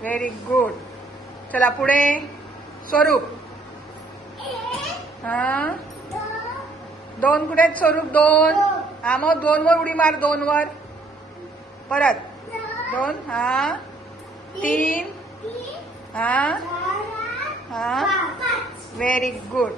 Very good. चला पुढे. स्वरूप. हा, दोन कुठे आहेत स्वरूप? दोन. हा, मग दोन वर उडी मार. दोन वर. परत दोन. हा, तीन. हा हा, व्हेरी गुड.